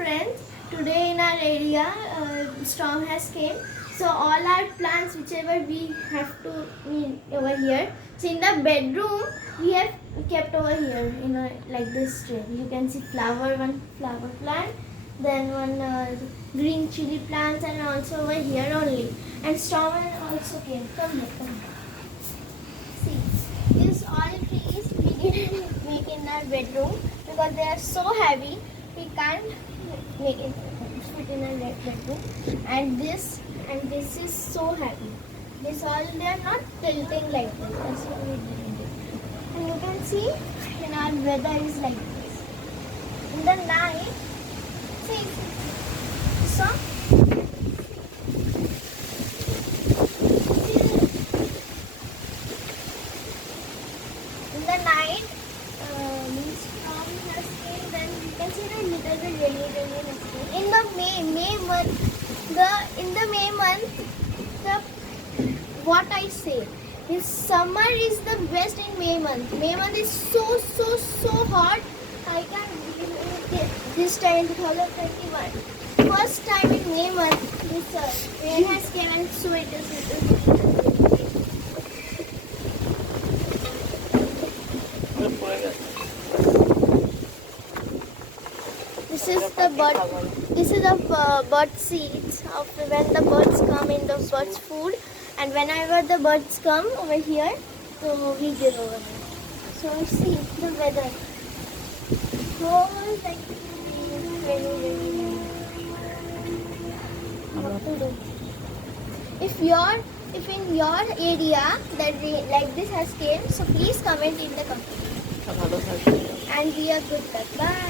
friends, today in our area storm has came, so all our plants whichever we have to over here, so in the bedroom we have kept over here in a like this tray. You can see one flower plant, then one green chili plants, and also over here only, and storm also came. Come here. See, these all trees we didn't make in our bedroom because they are so heavy. We can't make it fit in our bedroom. And this is so heavy. This all they are not tilting like this. That's what we did. And you can see in our weather is like this. In the night, see, so in the night, storm has came, then you can see the little bit rainy has came. In the May month, the what I say is summer is the best in May month. May month is so hot. I can't believe it. This time 2021, first time in May month, this rain has came and so it is. This is the bird. This is the bird seeds of when the birds come in the birds' food, and whenever the birds come over here, so we give over there. So see the weather. Whole like rainy. What to do? If in your area that like this has came, so please comment in the comment. And be a good pet. Bye.